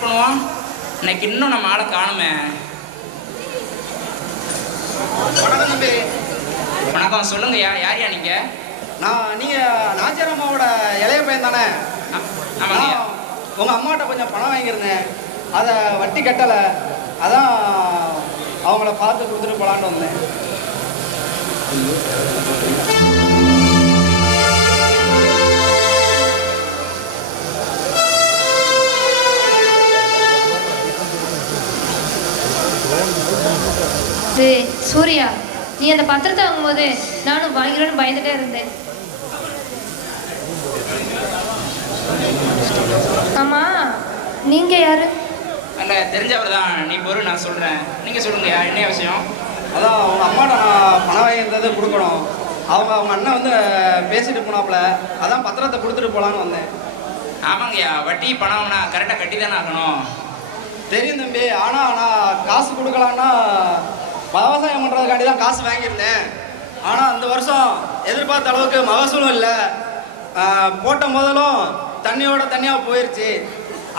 Meet பண்ணுவோம். இன்னைக்கு இன்னும் நம்ம ஆளை காணுமே. வணக்கம் தம்பி. வணக்கம், சொல்லுங்கய்யா. யாரையா நீங்க? நீங்க நாச்சியார் அம்மாவோட இளைய பையன் தானே? ஆமாங்கய்யா. உங்க அம்மாட்ட கொஞ்சம் பணம் வாங்கியிருந்தேன், அதை வட்டி கட்டலை, அதான் அவங்கள பார்த்து கொடுத்துட்டு போலான்னு வந்தேன். சூர்யா, நீ அந்த பத்திரத்தை வாங்கும்போது நானும் வாங்கிடுவேன்னு பயந்துட்டே இருந்தேன். ஆமா, நீங்க யாரு? அல்ல, தெரிஞ்சவர் தான். நீ பொறு, நான் சொல்றேன். நீங்க சொல்லுங்கய்யா, என்ன விஷயம்? அதான் அவங்க அம்மாட்ட நான் பணம் வாங்கியிருந்தது கொடுக்கணும். அவங்க அண்ணன் வந்து பேசிட்டு போனாப்புல, அதான் பத்திரத்தை கொடுத்துட்டு போகலான்னு வந்தேன். ஆமாங்கய்யா, வட்டி பணம்னா கரெக்டாக கட்டி தானே ஆகணும். தெரியும் தம்பி, ஆனால் நான் காசு கொடுக்கலான்னா விவசாயம் பண்ணுறதுக்காண்டி தான் காசு வாங்கியிருந்தேன். ஆனால் அந்த வருஷம் எதிர்பார்த்த அளவுக்கு மகசூலும் இல்லை, போட்ட முதலும் தண்ணியோட தண்ணியாக போயிடுச்சு.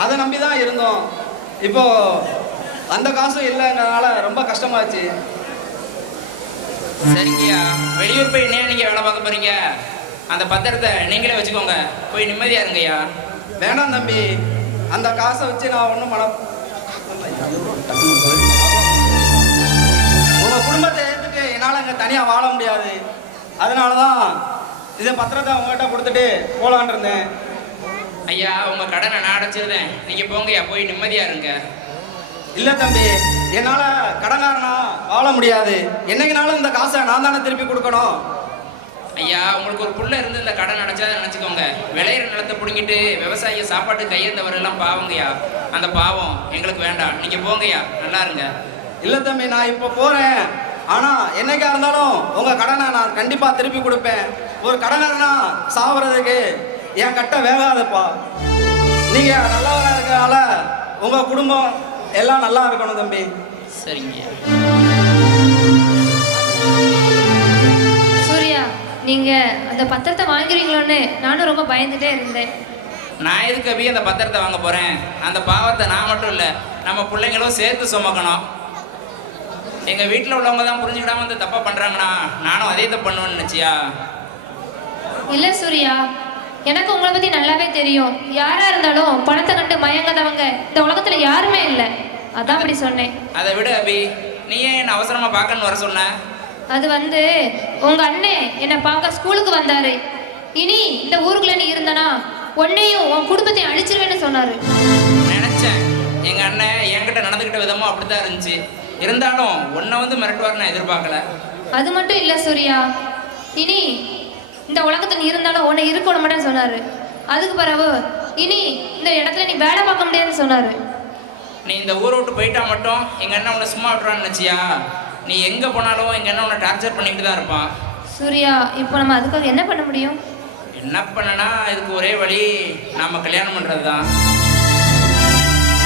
அதை நம்பி தான் இருந்தோம். இப்போது அந்த காசும் இல்லைங்கிறதுனால ரொம்ப கஷ்டமாச்சு. சரிங்கய்யா, வெளியூர் போய் என்ன நீங்கள் வேலை பார்க்க போகிறீங்க? அந்த பத்திரத்தை நீங்களே வச்சுக்கோங்க, போய் நிம்மதியாக இருங்கய்யா. வேண்டாம் தம்பி, அந்த காசை வச்சு நான் ஒன்றும் உங்கள் குடும்பத்தை எடுத்துட்டு என்னால் இங்கே தனியாக வாழ முடியாது. அதனால தான் இதை பத்திரத்தை அவங்ககிட்ட கொடுத்துட்டு போகலான் இருந்தேன். ஐயா, உங்கள் கடனை நான் அடைச்சிருந்தேன், நீங்கள் போங்கய்யா, போய் நிம்மதியாக இருங்க. இல்லை தம்பி, என்னால் கடன்காரனா வாழ முடியாது. என்னைக்குனாலும் இந்த காசை நான் தானே திருப்பி கொடுக்கணும். ஐயா, உங்களுக்கு ஒரு புள்ள இருந்து இந்த கடன் அடைச்சாதான் நினச்சிக்கோங்க. விளையிற நிலத்தை பிடிங்கிட்டு விவசாயிய சாப்பாட்டு கையெழுந்தவரெல்லாம் பாவங்கய்யா. அந்த பாவம் எங்களுக்கு வேண்டாம், நீங்கள் போங்கய்யா, நல்லா இருங்க. இல்லை தம்பி, நான் இப்போ போகிறேன். ஆனால் என்னைக்கா இருந்தாலும் உங்கள் கடனை நான் கண்டிப்பாக திருப்பி கொடுப்பேன். ஒரு கடனாரனா சாப்பிட்றதுக்கு என் கட்ட வேகாதப்பா. நீங்கள் நல்லவராக இருக்கிறனால உங்கள் குடும்பம் எல்லாம் நல்லா இருக்கணும் தம்பி. சரிங்க சூர்யா, நீங்க அந்த பத்திரத்தை வாங்குறீங்களோன்னு நானும் ரொம்ப பயந்துட்டே இருந்தேன். நான் எதுக்கு அபி அந்த பத்திரத்தை வாங்க போகிறேன்? அந்த பாவத்தை நான் மட்டும் இல்லை, நம்ம பிள்ளைங்களும் சேர்த்து சுமக்கணும். எங்கள் வீட்டில் உள்ளவங்க தான் புரிஞ்சுக்கிடாம வந்து தப்பாக பண்ணுறாங்கண்ணா, நானும் அதே தான் பண்ணுவேன்னு நினச்சியா? இல்லை சூர்யா, எனக்கு உங்களை பற்றி நல்லாவே தெரியும். யாராக இருந்தாலும் பணத்தை கண்டு மயங்காதவங்க இந்த உலகத்தில் யாருமே இல்லை. அதான் அப்படி சொன்னேன். அதை விட அபி, நீ ஏன் என்ன அவசரமாக பார்க்கணுன்னு வர சொன்ன? அது வந்து உங்கள் அண்ணன் என்னை பார்க்க ஸ்கூலுக்கு வந்தார். இனி இந்த ஊருக்குள்ள நீ இருந்தனா உன்னையும் உன் குடும்பத்தையும் அழிச்சிருவேன்னு சொன்னார். நினச்சேன், எங்கள் அண்ணன் என்கிட்ட நடந்துக்கிட்ட விதமும் அப்படி தான் இருந்துச்சு. இருந்தாலும் உன்னை வந்து மிரட்டுவார் நான் எதிர்பார்க்கல. அது மட்டும் இல்லை சூர்யா, இனி இந்த உலகத்தில் நீ இருந்தாலும் உன்னை இருக்கணும் மட்டும் சொன்னார். அதுக்கு பிறகு இனி இந்த இடத்துல நீ வேலை பார்க்க முடியாதுன்னு சொன்னார். நீ இந்த ஊரை விட்டு போயிட்டா மட்டும் எங்கள் அண்ணன் உன்னை சும்மா விட்டுறான்னு நினச்சியா? நீ எங்கே போனாலும் எங்கள் அண்ணன் உன்னை டார்ச்சர் பண்ணிக்கிட்டு தான் இருப்பான். சூர்யா, இப்போ நம்ம அதுக்காக என்ன பண்ண முடியும்? என்ன பண்ணனா, இதுக்கு ஒரே வழி நாம் கல்யாணம் பண்ணுறது தான்.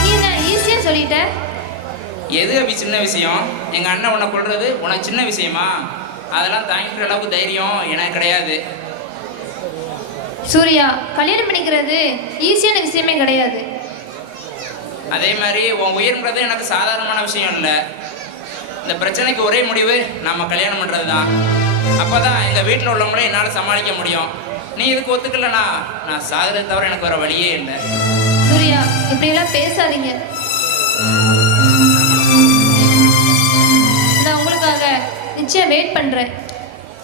நீ என்ன ஈஸியாக சொல்லிட்ட? எது அப்படி சின்ன விஷயம்? எங்கள் அண்ணன் உன்னை கொள்வது உனக்கு சின்ன விஷயமா? அதெல்லாம் தாங்கிக்கிற அளவுக்கு தைரியம் எனக்கு கிடையாது. சூர்யா, கல்யாணம் பண்ணிக்கிறது ஈஸியான விஷயமே கிடையாது. அதே மாதிரி உன் உயிர்ன்றது எனக்கு சாதாரணமான விஷயம் இல்லை. இந்த பிரச்சனைக்கு ஒரே முடிவு நாம் கல்யாணம் பண்ணுறது தான். அப்போ தான் எங்கள் வீட்டில் உள்ளவங்களே என்னால் சமாளிக்க முடியும். நீ இதுக்கு ஒத்துக்கலனா நான் சாகிறத தவிர எனக்கு வர வழியே இல்லை. சூர்யா, இப்படியெல்லாம் பேசாதீங்க. நான் உங்களுக்காக நிச்சயம் வெயிட் பண்ணுறேன்.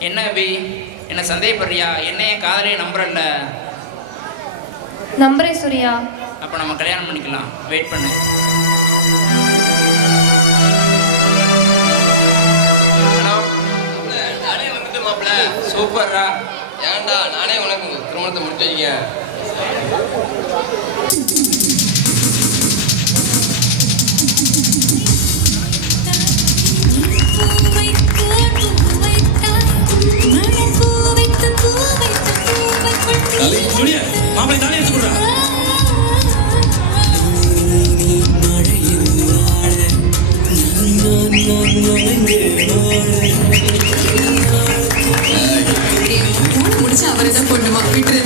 என்ன அபி, என்ன சந்தேகப்படுறியா? என்னைய காதலையே நம்புறல்ல? நம்புறேன் சூர்யா. அப்போ நம்ம கல்யாணம் பண்ணிக்கலாம், வெயிட் பண்ணு. ஹலோ, நானே வந்துட்டு மாப்பிள்ள. சூப்பர்ரா. ஏன்டா, நானே உனக்கு திருமணத்தை முடிச்சு வைக்க. மாப்பிள்ளை தானே எடுத்து கொடுறா. முடிச்சு அவரை தான் பொண்ணுமா விட்டுரு.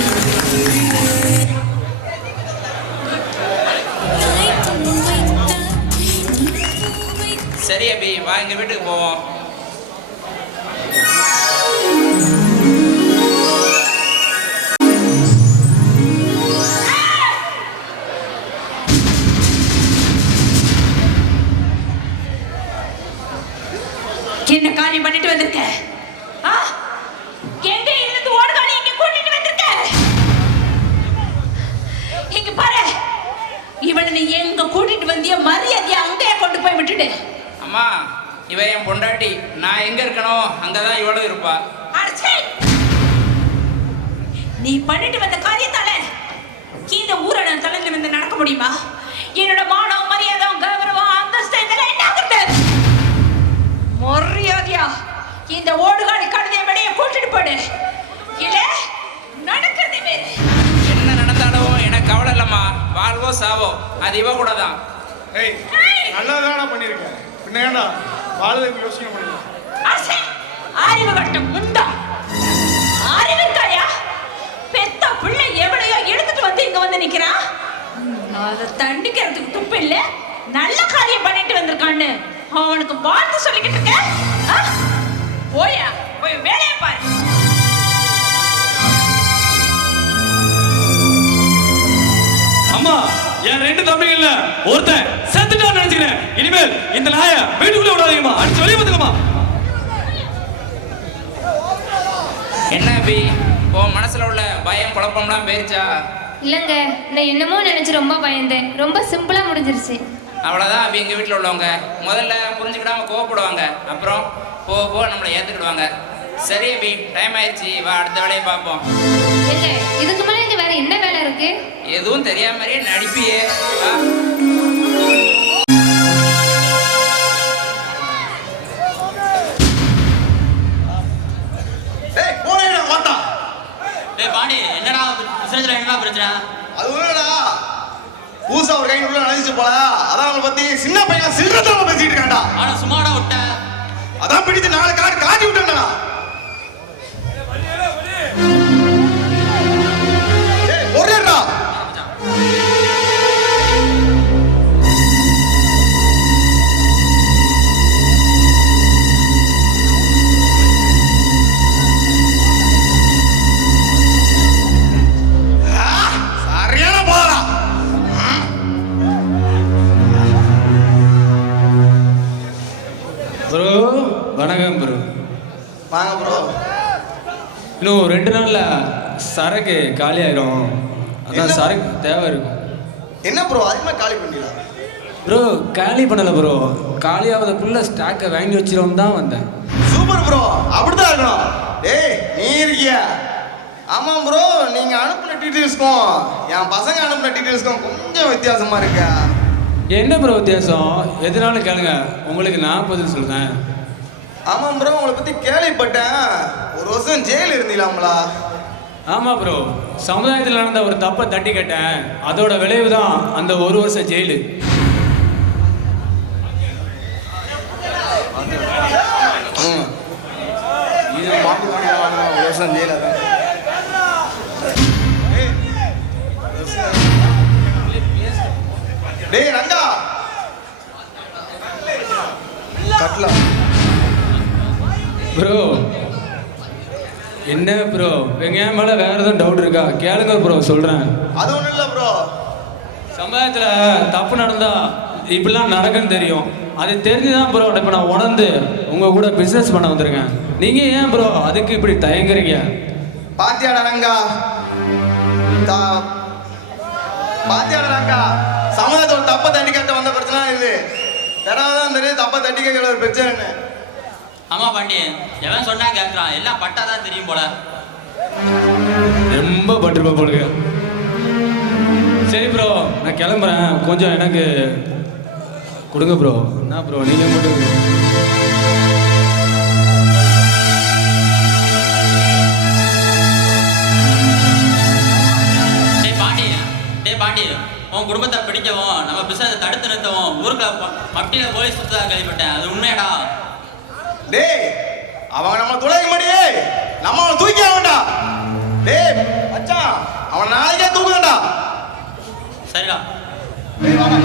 விட்டுடு. அம்மா இவ என் பொண்டாட்டி, நான் எங்க இருக்கணும் அங்கதான் இவளும் இருப்பா. அடச்சே, நீ பண்ணிட்டு வந்த காரியத்தால இந்த ஊரை நான் தலையில வந்து நடக்க முடியுமா? என்னோட மானம், மரியாதை, கௌரவம், அந்தஸ்து இதெல்லாம் என்ன ஆகுது? மரியாதையா இந்த ஓடுகாடு கழுதை வெளியே கூட்டிட்டு போடு, இல்ல நடக்கிறது வேறு. என்ன நடந்தாலும் எனக்கு கவலை இல்லம்மா, வாழ்வோ சாவோ அது இவ கூட தான். ஏய், நல்லதாடா பண்ணிருக்க. பின்ன ஏன்டா வாழ்றதுக்கு யோசனை பண்ணுங்க. அசே, அறிவு கட்ட முண்டா, அறிவுக்காயா பெத்த பிள்ளை எவளையோ எடுத்துட்டு வந்து இங்க வந்து நிக்கிறான். அதை தண்டிக்கிறதுக்கு துப்பு இல்ல, நல்ல காரியம் பண்ணிட்டு வந்திருக்கான்னு அவனுக்கு வாழ்த்து சொல்லிக்கிட்டு இருக்க. ஆ? போயா, போய் வேலையை பாரு. அம்மா, என் 2 தம்பிகள்ல ஒருத்தன் செத்துட்டான்னு நினைச்சுக்கிறேன். இனிமேல் இந்த நாய வீட்டுக்குள்ள விடாதீங்கம்மா, அடிச்சு வெளியே வந்துங்கம்மா. என்ன அபி, உன் மனசுல உள்ள பயம் குழப்பம்லாம் போயிருச்சா? இல்லைங்க, நான் என்னமோ நினைச்சு ரொம்ப பயந்தேன். ரொம்ப சிம்பிளா முடிஞ்சிருச்சு. அவ்வளோதான் அபி. எங்கள் வீட்டில் உள்ளவங்க முதல்ல புரிஞ்சுக்கிடாம கோவப்படுவாங்க, அப்புறம் போக போக நம்மளை ஏற்றுக்கிடுவாங்க. சரி அபி, டைம் ஆயிடுச்சு, வா அடுத்த வேலையை பார்ப்போம். ஏங்க, இதுக்கு மேலே இங்க வேற என்ன வேலை இருக்கு? எதுவும் தெரியாம மாதிரியே நடிப்பியே. வா. ஏய் போறேடா வாடா. டேய் பாண்டி, என்னடா பிசினஸ்ல என்னடா பிரச்சனை? அது ஒண்ணுடா, பூசா ஒரு கை உள்ள நனைஞ்சு போல, அதான் அவளை பத்தி சின்ன பையன் சில்லறதால பேசிட்டு இருக்கான்டா. ஆனா சும்மாடா விட்ட. அதான் பிடிச்சு 4 கார்டு காட்டி விட்டான்டா. ஏய் ஒரேடா. சரியான போடா. ப்ரோ வணக்கம் ப்ரோ. வாங்க ப்ரோ. இன்னும் 2 நாள்ல சரக்கு காலி ஆயிரும். அதான் சரக்கு தேவை இருக்கும். என்ன ப்ரோ அதிகமா காலி பண்ணிடலாம்? ப்ரோ காலி பண்ணல ப்ரோ, காலி ஆவதுக்குள்ள ஸ்டாக்கை வாங்கி வச்சிரும் தான் வந்தேன். சூப்பர் ப்ரோ, அப்படிதான் இருக்கணும். டேய் நீ இருக்கியா? ஆமா ப்ரோ, நீங்க அனுப்புன டீடைல்ஸ்க்கும் என் பசங்க அனுப்புன டீடைல்ஸ்க்கும் கொஞ்சம் வித்தியாசமா இருக்கா? என்ன ப்ரோ வித்தியாசம்? எதுனாலும் கேளுங்க, உங்களுக்கு நான் பதில் சொல்றேன். ஆமாம் ப்ரோ, உங்களை பத்தி கேள்விப்பட்டேன். 1 வருஷம் ஜெயில் இருந்தீங்களாம்களா? ஆமா ப்ரோ, சமுதாயத்தில் நடந்த ஒரு தப்பை தட்டி கேட்டேன், அதோட விளைவு தான் அந்த 1 வருஷம் ஜெயிலு. இது மாட்டி மாட்டி 1 வருஷம் ஜெயில். அதான் டேய் ரங்கா கட்லா. ப்ரோ என்ன ப்ரோ, என் மேலே வேற எதுவும் டவுட் இருக்கா? கேளுங்க ப்ரோ, சொல்கிறேன். அது ஒன்றும் இல்லை ப்ரோ. சமுதாயத்தில் தப்பு நடந்தா இப்படிலாம் நடக்குன்னு தெரியும். அது தெரிஞ்சுதான் ப்ரோ இப்போ நான் உணர்ந்து உங்கள் கூட பிஸ்னஸ் பண்ண வந்திருக்கேன். நீங்கள் ஏன் ப்ரோ அதுக்கு இப்படி தயங்குறீங்க? பாத்தியாடா ரங்கா, பாத்தியாடா ரங்கா, சமுதாயத்தோட தப்பை தட்டி கேட்ட வந்த பிரச்சனை இது. தராதான் தெரியும் தப்பை தட்டி கேட்கல ஒரு பிரச்சனை. ஆமா பாண்டி, எவன் சொன்னா கேட்கறான், எல்லாம் பட்டாதான் தெரியும் போல. ரொம்ப பட்டிருப்ப போலுங்க. சரி ப்ரோ, நான் கிளம்புறேன். கொஞ்சம் எனக்கு கொடுங்க ப்ரோ. என்ன ப்ரோ நீங்கள் மட்டும் டேய் பாண்டி, உன் குடும்பத்தை பிடிக்கவும் நம்ம பிசினஸ் தடுத்து நிறுத்தவும் ஊருக்குள்ள மட்டியில போலீஸ் சுத்ததா கேள்விப்பட்டேன், அது உண்மையாடா? டேய் அவன் நம்ம துளைக்க மாட்டியே, நம்ம அவனை தூக்கி ஆகண்டா. டேய் மச்சான், அவன் நாளைக்கே தூக்குதண்டா. சரிடா. டேய் வாடா.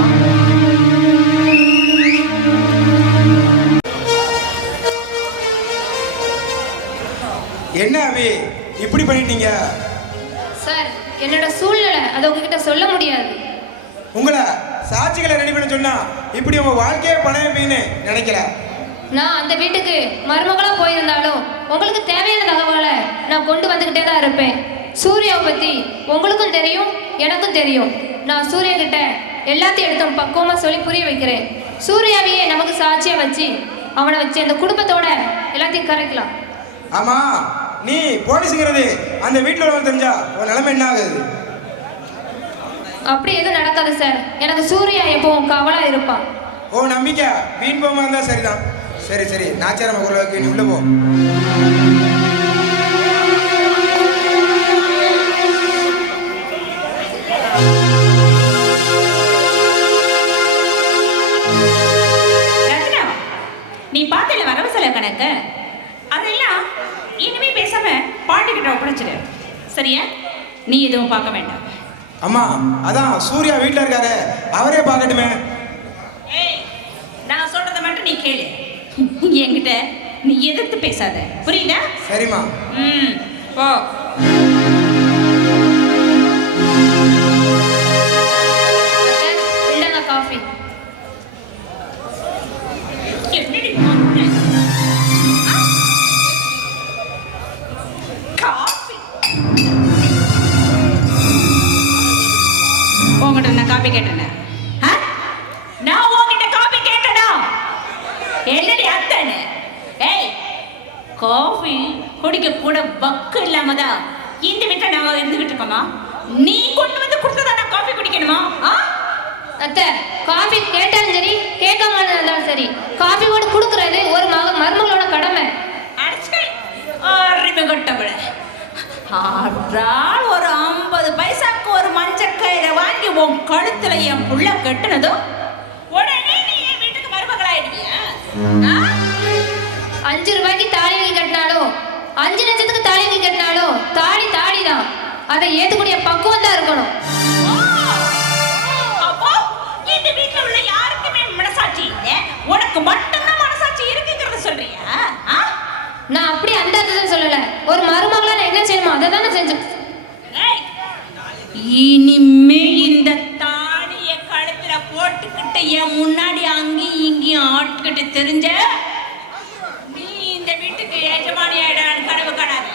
என்ன அபி இப்படி பண்ணிட்டீங்க? சார், என்னோட சூழ்நிலை அதை உங்ககிட்ட சொல்ல முடியாது. உங்களை சாட்சிகளை ரெடி பண்ண சொன்னா இப்படி உங்க வாழ்க்கையே பணையப்பீன்னு நினைக்கல. நான் அந்த வீட்டுக்கு மருமகளாக போயிருந்தாலும் உங்களுக்கு தேவையான தகவலை நான் கொண்டு வந்துக்கிட்டே தான் இருப்பேன். சூர்யாவை பற்றி உங்களுக்கும் தெரியும், எனக்கும் தெரியும். நான் சூர்யா கிட்ட எல்லாத்தையும் எடுத்து பக்குவமாக சொல்லி புரிய வைக்கிறேன். சூர்யாவையே நமக்கு சாட்சியா வச்சு அவனை வச்சு அந்த குடும்பத்தோட எல்லாத்தையும் கரைக்கலாம். ஆமா, நீ போலீஸுங்கிறது அந்த வீட்டில் உள்ளவங்க தெரிஞ்சா உன் நிலைமை என்ன ஆகுது? அப்படி எதுவும் நடக்காது சார். எனக்கு சூர்யா எப்பவும் காவலா இருப்பான். ஓ நம்பிக்கை வீண் போகாம இருந்தா சரிதான். சரி சரி, நாச்சாரம் உருவாக்கி நீ உள்ள போ. ரத்னா, நீ பார்த்தல வரவு செலவு கணக்கு அதெல்லாம் இனிமே பேசாம பாட்டுக்கிட்ட ஒப்படைச்சிடு, சரியா? நீ எதுவும் பார்க்க வேண்டாம். அம்மா, அதான் சூர்யா வீட்டில் இருக்காரு, அவரே பார்க்கட்டுமே. ஏய், நான் சொல்றத மட்டும் நீ கேளு. என்கிட்ட நீ எதிர்த்து பேசாத, புரியுதா? சரிம்மா. போ. இந்தாங்க காஃபி. என்னடி பண்ண? காபி. உங்ககிட்ட நான் காபி கேட்டேனா? நான் உங்ககிட்ட காபி கேட்டேனா? என்னடி அத்தனை? ஏய், காஃபி குடிக்க கூட வக்கு இல்லாம தான் இந்த வீட்டை நாங்க இருந்துகிட்டு இருக்கோமா? நீ கொண்டு வந்து கொடுத்ததா நான் காஃபி குடிக்கணுமா? அத்தை, காஃபி கேட்டாலும் சரி கேட்காம இருந்தாலும் சரி, காஃபி போட்டு கொடுக்கறது ஒரு மருமகளோட கடமை. ஒரு 50 பைசாக்கு ஒரு மஞ்சள் கயிறை வாங்கி உன் கழுத்துல என் புள்ள கட்டுனதும் உடனே நீ என் வீட்டுக்கு மருமகளாயிடுவியா? 5 ரூபாய்க்கு தாலி வாங்கி கட்டினாலும் 5 லட்சத்துக்கு தாலி வாங்கி கட்டினாலும் தாலி தான். அதை ஏத்துக்கூடிய பக்குவம் தான் இருக்கணும். அப்போ இந்த வீட்டுல உள்ள யாருக்குமே மனசாட்சி இல்ல, உனக்கு மட்டும்தான் மனசாட்சி இருக்குங்கிறத சொல்றியா? நான் அப்படி அந்த அர்த்தத்தை சொல்லல. ஒரு மருமகளா நான் என்ன செய்யணுமோ அதை தான் நான் செஞ்சேன். இனிமே இந்த தாடிய கழுத்துல போட்டுக்கிட்டு என் முன்னாடி அங்கேயும் இங்கேயும் ஆட்டுக்கிட்டு தெரிஞ்ச நீ இந்த வீட்டுக்கு எஜமானி ஆயிடான்னு கனவு காணாத.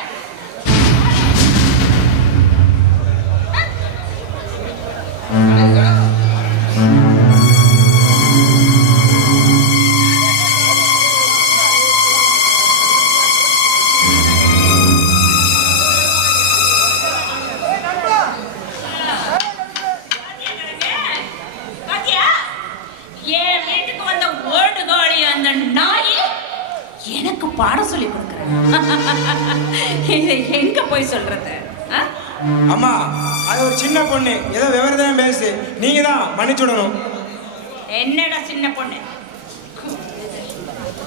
எனக்கு பாடம் சொல்லி கொடுக்குறேன். இதை எங்க போய் சொல்றது? அம்மா, அது ஒரு சின்ன பொண்ணு, ஏதோ விவரதான் பேசு, நீங்க தான் மன்னிச்சுடணும். என்னடா சின்ன பொண்ணு?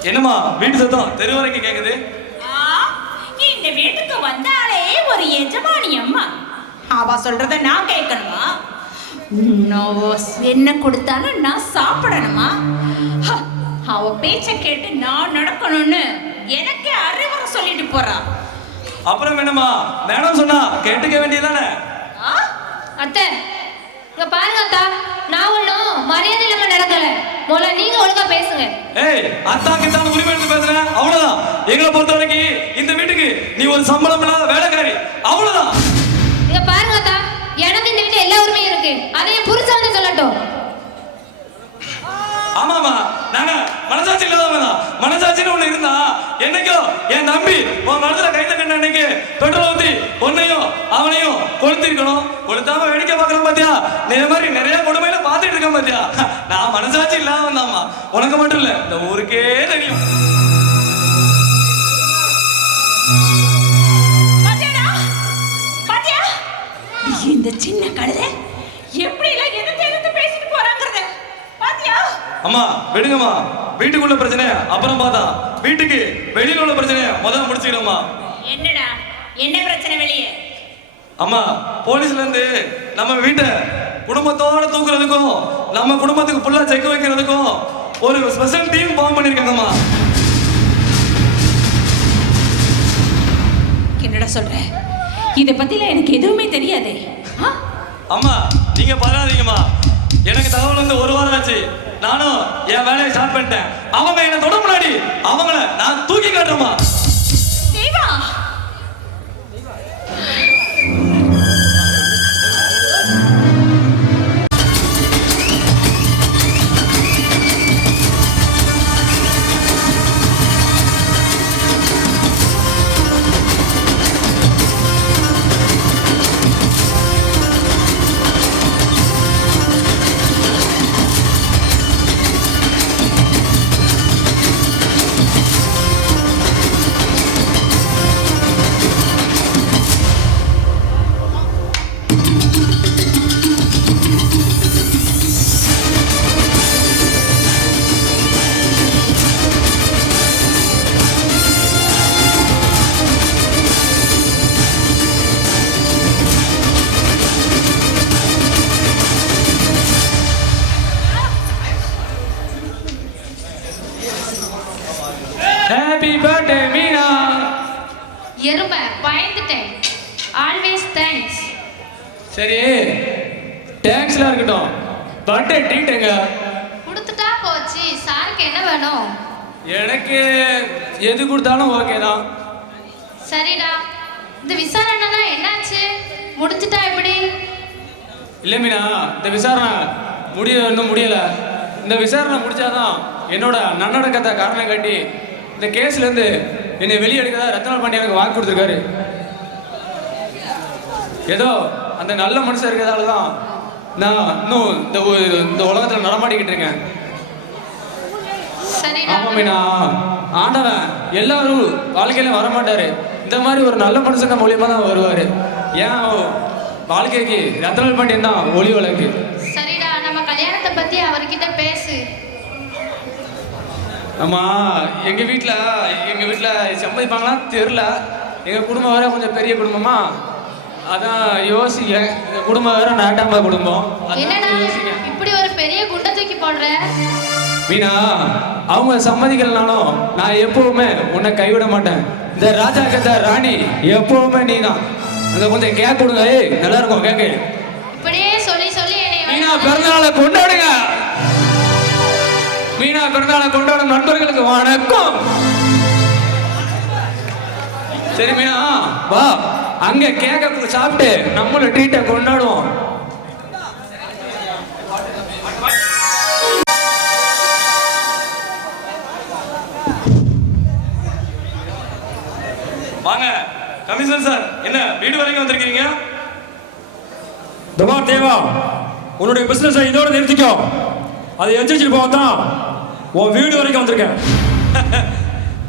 என்னம்மா வீட்டு சத்தம் தெரு வரைக்கும் கேக்குது? இந்த வீட்டுக்கு வந்தாலே ஒரு எஜமானி அம்மா, அவ சொல்றத நான் கேட்கணுமா? என்ன கொடுத்தாலும் நான் சாப்பிடணுமா? அவ பேச்ச கேட்டு நான் நடக்கணும்னு எனக்கே அறிவுரை சொல்லிட்டு போறா. அப்புறம் என்னம்மா, மேடம் சொன்னா கேட்டுக்க வேண்டியதானே? அத்தை, இங்க பாருங்க அத்தா, நான் ஒன்றும் மரியாதை இல்லாம நடக்கல. முதல்ல நீங்க ஒழுங்கா பேசுங்க. ஏய், அத்தா கிட்டான உரிமை எடுத்து பேசுறேன், அவ்வளவுதான். எங்களை பொறுத்த வரைக்கும் இந்த வீட்டுக்கு நீ ஒரு சம்பளம் இல்லாத வேலைக்காரி, அவ்வளவுதான். இங்க பாருங்க அத்தா, எனக்கு இந்த வீட்டுல எல்லா உரிமையும் இருக்கு. அதையும் புருஷன் வந்து சொல்லட்டும். ஆமாமா, நாங்க மனசாட்சி இல்லாதவங்க தான். மனசாட்சின்னு ஒண்ணு இருந்தா என்னைக்கோ என் தம்பி உன் மனசுல கைத்த கண்ண அன்னைக்கு பெட்ரோல் ஊத்தி உன்னையும் அவனையும் கொளுத்திருக்கணும். கொளுத்தாம வேடிக்கை பார்க்கணும் பாத்தியா? நீ இந்த மாதிரி நிறைய கொடுமையில பார்த்துட்டு இருக்க பாத்தியா? நான் மனசாட்சி இல்லாம தான்மா. உனக்கு மட்டும் இல்ல, இந்த ஊருக்கே தெரியும். இந்த சின்ன கழுதை எப்படி எல்லாம் எதிர்த்து பேசிட்டு போறாங்கறத பாத்தியா? அம்மா விடுங்கம்மா, வீட்டுக்குள்ள பிரச்சனை அப்புறம் பார்த்தா, வீட்டுக்கு வெளியில உள்ள பிரச்சனைய முதல்ல முடிச்சுக்கிறோம்மா. என்னடா என்ன பிரச்சனை வெளியே? அம்மா, போலீஸ்ல இருந்து நம்ம வீட்டை குடும்பத்தோட தூக்குறதுக்கும் நம்ம குடும்பத்துக்கு ஃபுல்லா செக் வைக்கிறதுக்கும் ஒரு ஸ்பெஷல் டீம் ஃபார்ம் பண்ணிருக்காங்கம்மா. என்னடா சொல்ற? இத பத்தில எனக்கு எதுவுமே தெரியாதே. அம்மா நீங்க பரவாதீங்கம்மா, எனக்கு தகவல் வந்து 1 வாரம் ஆச்சு. நானும் என் வேலையை ஸ்டார்ட் பண்ணிட்டேன். அவங்க என்ன தொட முன்னாடி அவங்கள நான் தூக்கி காட்டுறேம்மா. தேவா, எருமை பயந்துட்டேன். Always thanks. சரி டேக்ஸ்லாம் இருக்கட்டும், பர்த்டே ட்ரீட் எங்க? கொடுத்துட்டா போச்சு. சாருக்கு என்ன வேணும்? எனக்கு எது கொடுத்தாலும் ஓகே தான். சரிடா. இந்த விசாரணை என்னாச்சு? முடிஞ்சுட்டா எப்படி? இல்லை மீனா, இந்த விசாரணை இன்னும் முடியல. இந்த விசாரணை முடிச்சாதான் என்னோட நன்னடக்கத்தை காரணம் காட்டி இந்த கேஸ்லேருந்து என்னை வெளியே எடுக்கிறதா ரத்னா பாண்டி எனக்கு வாக்கு கொடுத்துருக்காரு. ஏதோ அந்த நல்ல மனுஷன் இருக்கிறதால தான் நான் இன்னும் இந்த உலகத்தில் நடமாடிக்கிட்டு இருக்கேன். ஆமா மீனா, ஆண்டவன் எல்லாரும் வாழ்க்கையில வரமாட்டாரு. இந்த மாதிரி ஒரு நல்ல மனுஷங்க மூலியமா தான் வருவாரு. ஏன் வாழ்க்கைக்கு ரத்னா பாண்டியன் தான் ஒளி வழக்கு. சரிடா, நம்ம கல்யாணத்தை பத்தி அவர்கிட்ட பேசு. ஆமா, எங்க வீட்டுல சம்மதிப்பாங்களா தெரியல. எங்க குடும்பம் வேற கொஞ்சம் பெரிய குடும்பமா, அதான் யோசிக்க. எங்க குடும்பம் வேற நாட்டாம குடும்பம். என்னடா இப்படி ஒரு பெரிய குண்டை தூக்கி போடுற? மீனா, அவங்க சம்மதிக்கலனாலும் நான் எப்பவுமே உன்னை கைவிட மாட்டேன். இந்த ராஜா கத்த ராணி எப்பவுமே நீ தான். அங்க கொஞ்சம் கேக் கொடுங்க. நல்லா இருக்கும் கேக்கு. இப்படியே சொல்லி சொல்லி மீனா பிறந்தநாளை கொண்டாடுங்க. மீனா பிறந்தநாளை கொண்டாடும் நண்பர்களுக்கு வணக்கம். சரி மீனா, வா அங்க கேக்க சாப்பிட்டு நம்மள ட்ரீட்டை கொண்டாடுவோம். வாங்க கமிஷனர் சார், என்ன வீடு வரைக்கும் வந்திருக்கீங்க? தபா தேவா, உன்னுடைய பிசினஸ் இதோட நிறுத்திக்கோ. அதை எந்திரிச்சிட்டு போகத்தான் உன் வீடு வரைக்கும் வந்திருக்கேன்.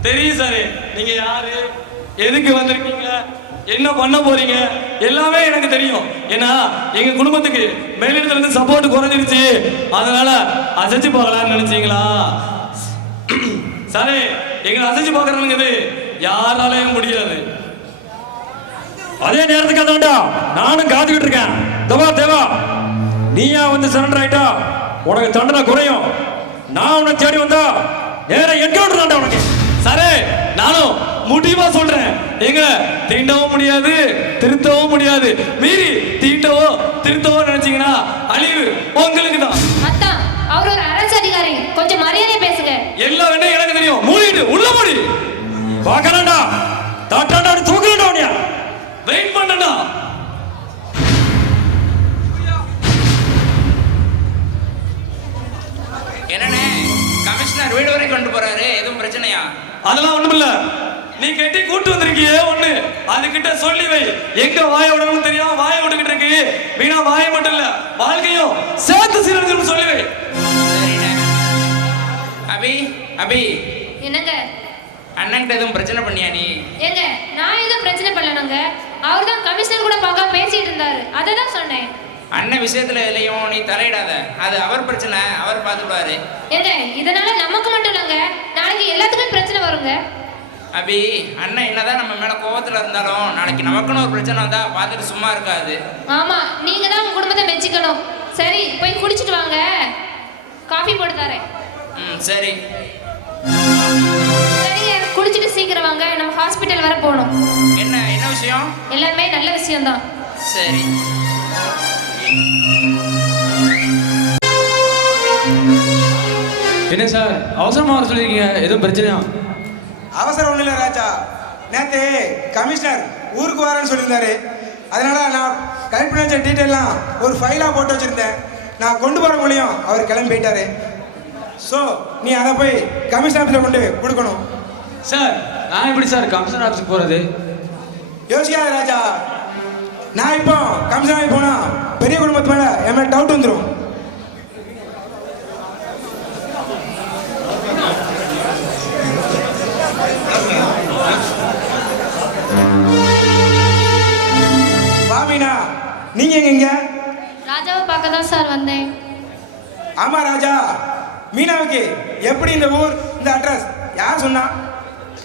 தெரியும் சார், நீங்க யாரு, எதுக்கு வந்திருக்கீங்க, என்ன பண்ண போறீங்க, எல்லாமே எனக்கு தெரியும். ஏன்னா எங்க குடும்பத்துக்கு மேலிடத்துல இருந்து சப்போர்ட் குறைஞ்சிருச்சு. அதனால அசைச்சு பார்க்கலாம்னு நினைச்சீங்களா? சாரே, எங்களை அசைச்சு பார்க்கறவங்க யாராலையும் முடியாது. அதே நேரத்துக்கு அதான்டா நானும் காத்துக்கிட்டு இருக்கேன். தபா தேவா, நீயா வந்து சரண்டர் ஆயிட்டா உனக்கு தண்டனை குறையும். நான் உன்னை தேடி வந்தா நேர என்கவுண்டர் தான்டா உனக்கு. சாரே, நானும் முடிவா சொல்றேன், எங்க தீண்டவும் முடியாது, திருத்தவும் முடியாது. மீறி தீண்டவோ திருத்தவோ நினைச்சீங்கன்னா அழிவு உங்களுக்கு தான். அத்தான், அவர் ஒரு அரசு அதிகாரி, கொஞ்சம் மரியாதை பேசுங்க. எல்லா வேண்டையும் எனக்கு தெரியும். மூடிட்டு உள்ள மூடி பார்க்கலாம்டா. தாட்டாண்டா தூக்கலடா உனியா. வெயிட் பண்ணடா. என்னண்ணே, கமிஷனர் வீடு வரைக்கும் கொண்டு போறாரு, எதுவும் பிரச்சனையா? அதெல்லாம் ஒண்ணும் இல்ல. நீ கட்டி கூட்டு வந்திருக்கியே ஒண்ணு, அதுகிட்ட சொல்லி வை. எங்க வாய விடணும்னு தெரியாம வாய விட்டுக்கிட்டு இருக்கு. வீணா வாய மட்டும் இல்ல, வாழ்க்கையும் சேர்த்து சீரழிச்சு சொல்லி வை. சரிண்ணே. அபி, என்னங்க? அண்ணன்கிட்ட எதுவும் பிரச்சனை பண்ணியா நீ? ஏங்க, நான் எதுவும் பிரச்சனை பண்ணலங்க. அவர் தான் கமிஷனர் கூட பார்க்காம பேசிட்டு இருந்தாரு, அதை தான் சொன்னேன். அண்ணன் விஷயத்துல எதுலையும் நீ தலையிடாத, அது அவர் பிரச்சனை, அவர் பார்த்துடுவாரு. ஏங்க, இதனால நமக்கு மட்டும் இல்லைங்க, நாளைக்கு எல்லாத்துக்குமே பிரச்சனை வருங்க. அபி, அண்ணன் என்னதான் நம்ம மேல கோவத்துல இருந்தாலும் நாளைக்கு நமக்குன்னு ஒரு பிரச்சனை வந்தா பார்த்துட்டு சும்மா இருக்காது. ஆமா, நீங்க தான் உங்க குடும்பத்தை மெச்சிக்கணும். சரி, போய் குடிச்சிட்டு வாங்க, காஃபி போட்டு தரேன். சரி. சரிங்க, குடிச்சிட்டு சீக்கிரம் வாங்க, நம்ம ஹாஸ்பிட்டல் வர போகணும். என்ன விஷயம்? எல்லாமே நல்ல விஷயம்தான். சரி. என்ன சார் அவசரமா வர சொல்லிருக்கீங்க, எதுவும் பிரச்சனையா? அவசரம் ஒன்றும் இல்லை ராஜா. நேற்று கமிஷனர் ஊருக்கு வரேன்னு சொல்லியிருந்தாரு. அதனால நான் கலெக்ட் பண்ணி வச்ச டீட்டெயிலாம் ஒரு ஃபைலாக போட்டு வச்சுருந்தேன். நான் கொண்டு போகிற மூலியம் அவர் கிளம்பி போயிட்டாரு. ஸோ நீ அதை போய் கமிஷன் ஆஃபீஸில் கொண்டு கொடுக்கணும். சார், நான் எப்படி சார் கமிஷனர் ஆஃபீஸுக்கு போகிறது? யோசிக்காத ராஜா. நான் இப்போ கமிஷன் ஆஃபீஸ் போனால் பெரிய குடும்பத்து மேலே என் மேலே டவுட் வந்துடும். வாமினா, நீங்க எங்க? ராஜாவை பார்க்க தான் சார் வந்தேன். ஆமா ராஜா, மீனாவுக்கு எப்படி இந்த ஊர், இந்த அட்ரஸ் யார் சொன்னா?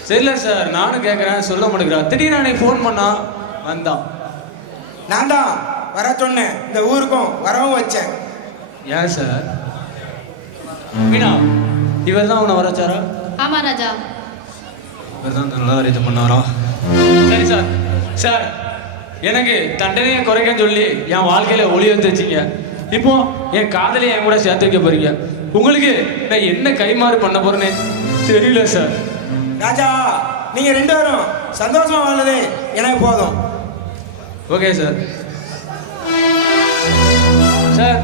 சரியில்ல சார், நானும் கேட்குறேன், சொல்ல மாட்டேங்கிறா. திடீர்னு அன்னைக்கு ஃபோன் பண்ணா வந்தான். நான் தான் வர சொன்னேன், இந்த ஊருக்கும் வரவும் வச்சேன். ஏன் சார்? மீனா, இவர் தான் உன்னை வர வச்சாரா? ஆமா ராஜா. இவர் தான் நல்லா இது பண்ணாரா? சரி சார். சார், எனக்கு தண்டனையை குறைக்கன்னு சொல்லி என் வாழ்க்கையில ஒளி எடுத்து வச்சிங்க. இப்போ என் காதலியை என் கூட சேர்த்து வைக்க போறீங்க. உங்களுக்கு நான் என்ன கைமாறு பண்ண போறேன்னு தெரியல சார். ராஜா, நீங்க 2 பேரும் சந்தோஷமா வாழ்றது எனக்கு போதும். Okay sir. சார்,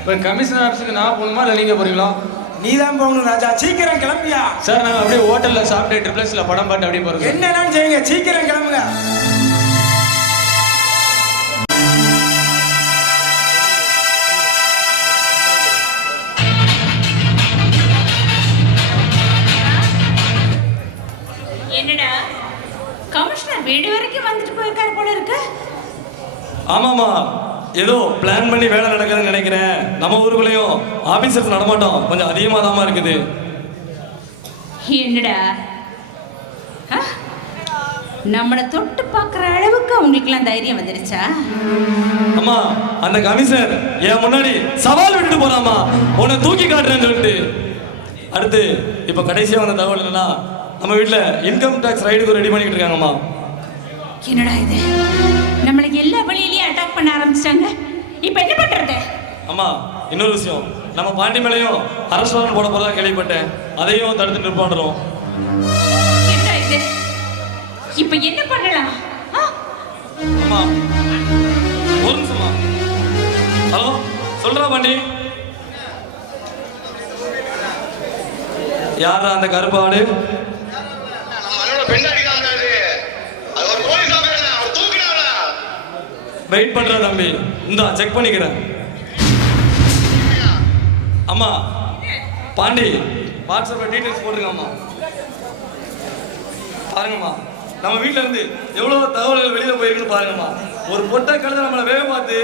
இப்போ கமிஷனர் ஆஃபீஸுக்கு நான் போகணுமா இல்லை நீங்கள் போறீங்களா? நீ தான் போகணும் ராஜா, சீக்கிரம் கிளம்பியா. சார், நாங்கள் அப்படியே ஹோட்டலில் சாப்பிட்டு ட்ரிப்ளஸில் படம் பாட்டு அப்படியே போகிறோம். என்னன்னு செய்யுங்க, சீக்கிரம் கிளம்புங்க. என்னடா கமிஷனர் வீடு வரைக்கும் வந்துட்டு போயிருக்காரு போல இருக்கு. ஆமாம்மா, ஏதோ பிளான் பண்ணி வேலை நடக்குதுன்னு நினைக்கிறேன். நம்ம ஊருக்குள்ளேயும் ஆஃபீஸர்ஸ் நடமாட்டம் கொஞ்சம் அதிகமாக தாமா இருக்குது. என்னடா நம்மளை தொட்டு பார்க்குற அளவுக்கு அவங்களுக்குலாம் தைரியம் வந்துருச்சா? அம்மா, அந்த கமிஷனர் என் முன்னாடி சவால் விட்டுட்டு போறாமா, உன்னை தூக்கி காட்டுறேன்னு சொல்லிட்டு. அடுத்து இப்போ கடைசியாக வந்த தகவல் என்னன்னா, நம்ம வீட்டில் இன்கம் டேக்ஸ் ரைடுக்கு ரெடி பண்ணிக்கிட்டு இருக்காங்கம்மா. என்னடா இது, நம்மளுக்கு எல்லா வழியிலையும் அட்டாக் பண்ண ஆரம்பிச்சிட்டாங்க. இப்போ என்ன பண்றது? அம்மா, இன்னொரு விஷயம், நம்ம பாண்டி மேலையும் அரசு வாரண்ட் போட போறதா கேள்விப்பட்டேன். அதையும் தடுத்து நிற்பாண்டுறோம். என்னடா இது, இப்போ என்ன பண்ணலாம்? அம்மா, ஒரு நிமிஷமா. ஹலோ, சொல்றா பாண்டி. யாரா அந்த கருப்பு ஆடு? வெயிட் பண்ற தம்பி, இந்தா செக் பண்ணிக்கிறேன். அம்மா, பாண்டி வாட்ஸ்அப்ல டீடைல்ஸ் போட்டுருங்க. அம்மா பாருங்கம்மா, நம்ம வீட்டுல இருந்து எவ்வளவு தகவல்கள் வெளியில போயிருக்குன்னு பாருங்கம்மா. ஒரு பொட்டை கழுதை நம்மளை வேக பார்த்து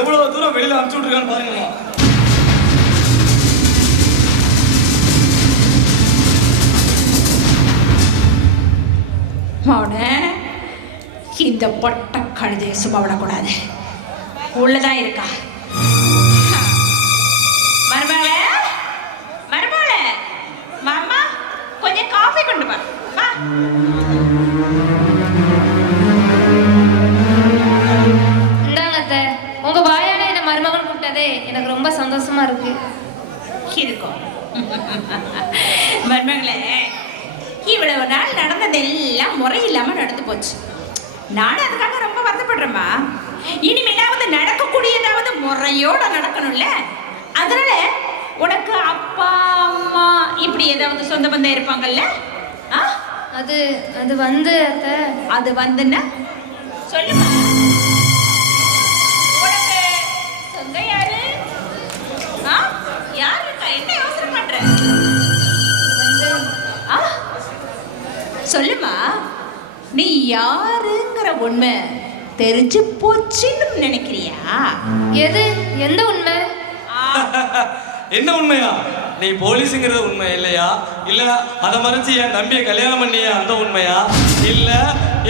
எவ்வளவு தூரம் வெளியில அனுப்பிச்சு விட்டுருக்கான்னு பாருங்கம்மா. மௌனே, இந்த பொட்ட கழுதையை சும்மா விடக்கூடாது. உள்ளதான் இருக்கா மருமகளே, மருமகளே, மாமா கொஞ்சம் காஃபி கொண்டு வா. இந்தாங்க அத்தை, உங்க வாயால என்ன மருமகன் கூப்பிட்டதே எனக்கு ரொம்ப சந்தோஷமா இருக்கு. இருக்கும் மருமகளே, இவ்வளவு நாள் நடந்ததெல்லாம் முறையில்லாம நடந்து போச்சு. நானும் அதுக்காக ரொம்ப வருத்தப்படுறேம்மா. இனிமேலாவது நடக்கக்கூடியதாவது முறையோட நடக்கணும்ல. அதனால உனக்கு அப்பா அம்மா இப்படி ஏதாவது சொந்த பந்தம் இருப்பாங்கல்ல? அது அது வந்து அத்தை, அது வந்துன்னா சொல்லுமா. உனக்கு சொந்த யாரு? யார் இருக்கா? என்ன யோசனை பண்ற? சொல்லுமா, நீ யாருங்கிற உண்மை தெரிஞ்சு போச்சுன்னு நினைக்கிறியா? எது, எந்த உண்மை? என்ன உண்மையா? நீ போலீஸுங்கிறது உண்மை இல்லையா? இல்ல அதை மறைச்சு என் தம்பியை கல்யாணம் பண்ணிய அந்த உண்மையா? இல்ல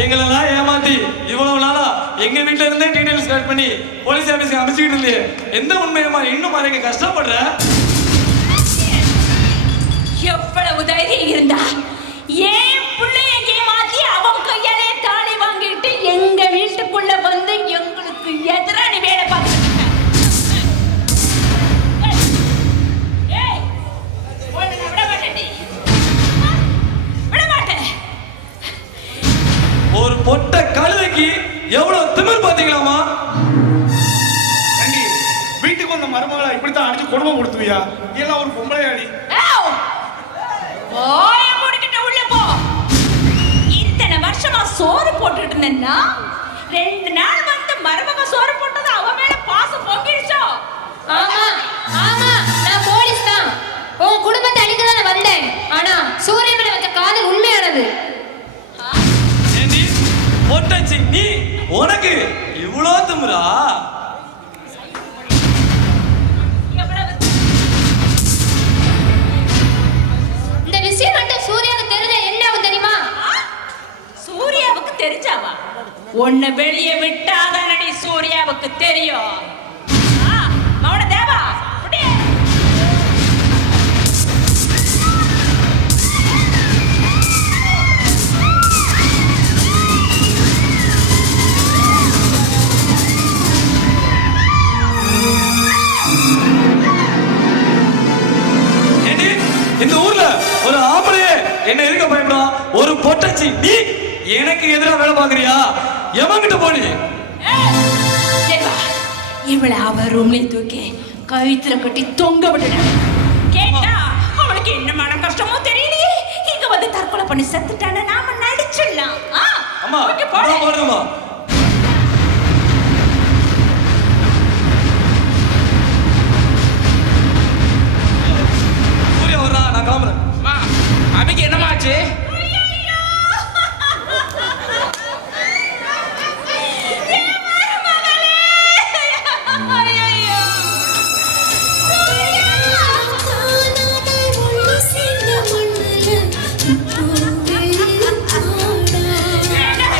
எங்களெல்லாம் ஏமாத்தி இவ்வளவு நாளா எங்க வீட்டுல இருந்தே டீடைல்ஸ் கலெக்ட் பண்ணி போலீஸ் ஆபீஸ்க்கு அனுப்பிச்சுக்கிட்டு இருந்தே எந்த உண்மையமா இன்னும் மறைக்க கஷ்டப்படுற? எவ்வளவு தைரியம் இருந்தா ஏன் பிள்ளைய ஏமாத்தி அவன் கையாலே தாலி வாங்கிட்டு எங்க வீட்டுக்குள்ள வந்து எங்களுக்கு எதிரா நீ வேலை பார்த்துட்டு விட மாட்டேன். ஒரு பொட்ட கழுதைக்கு எவ்வளவு திமிர் பாத்தீங்களாமா? வீட்டுக்கு வந்த மருமகளை இப்படித்தான் அடிச்சு குடும்பம் கொடுத்துவியா? இதெல்லாம் ஒரு பொம்பளை அடி. உள்ள போ. இத்தனை வருஷமா சோறு போட்டுட்டு இருந்தேன்னா 2 நாள் வந்து மருமக சோறு போட்டது அவ மேல பாசம் பொங்கிடுச்சோ? ஆமா ஆமா, நான் போலீஸ் தான். உன் குடும்பத்தை அழிக்க தான் வந்தேன். ஆனா சூரியன் மேல வச்ச காதல் உண்மையானது. ஏண்டி பொட்டச்சி, நீ உனக்கு இவ்வளோ திமிரா? இந்த விஷயம் மட்டும் சூர்யாவுக்கு தெரிஞ்ச என்ன ஆகும் தெரியுமா? சூர்யாவுக்கு தெரிஞ்சாவா? உன்னை வெளியே விட்டாதானடி சூர்யாவுக்கு தெரியும். மௌன தேவா, மனசாட்சி நீ எனக்கு எதிரா வேலை பாக்குறியா? எவங்கிட்ட போனி? தேவா, இவளை அவ ரூம்ல தூக்கி கழுத்துல கட்டி தொங்க விட்டுட்டேன். கேட்டா அவளுக்கு என்ன மன கஷ்டமோ தெரியலையே. இங்க வந்து தற்கொலை பண்ணி செத்துட்டான நாம நடிச்சிடலாம். அம்மா ஓகே போடு. போடுங்கம்மா. சூர்யா வரா, நான் கிளம்புறேன். அம்மா அபிக்கு என்னம்மா ஆச்சு?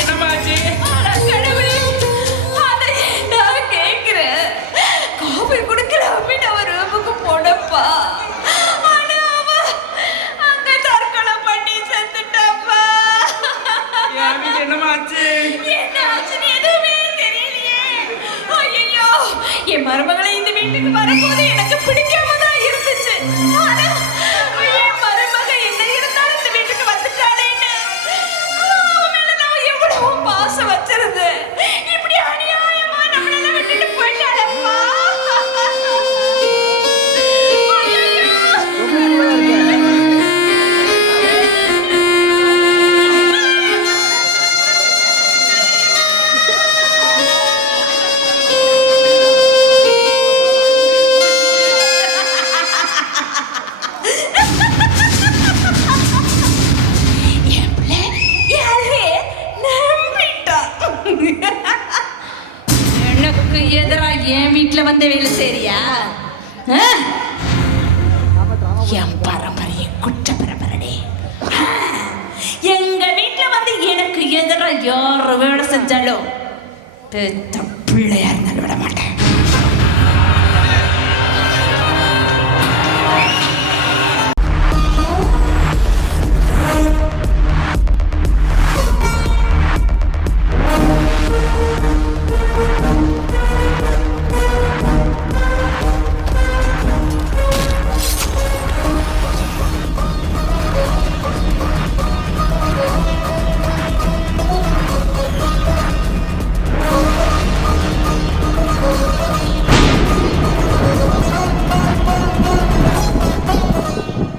என்னம்மா ஆச்சு? காபி குடுக்கலாமே நான் ரூமுக்கு போனப்பா. ஆனா அவ அங்க தற்கொலை பண்ணி செத்துட்டாப்பா. என் அபிக்கு என்னம்மா ஆச்சு? என்ன ஆச்சுன்னு எதுவுமே தெரியலையே. ஐயையோ, என் மருமகளை இந்த வீட்டுக்கு வரும்போது எனக்கு பிடிக்காம தான் இருந்துச்சு. ஆனா என் மருமக என்ன இருந்தாலும் இந்த வீட்டுக்கு வந்துட்டாளேன்னு அவ மேல நான் எவ்வளவு பாசம் வச்சிருந்தேன். இப்படி அநியாயமா நம்மளெல்லாம் விட்டுட்டு போயிட்டாளப்பா. என் பிள்ளை யாரே நம்பிட்டா. எனக்கு எதிரா என் வீட்டுல வந்து வேலை செய்றியா? என் பரம்பரையை குற்ற பரம்பரடே. எங்க வீட்டுல வந்து எனக்கு எதிரா யாரு வேலை செஞ்சாலும் பெத்த பிள்ளையா இருந்தாலும் விட மாட்டேன்.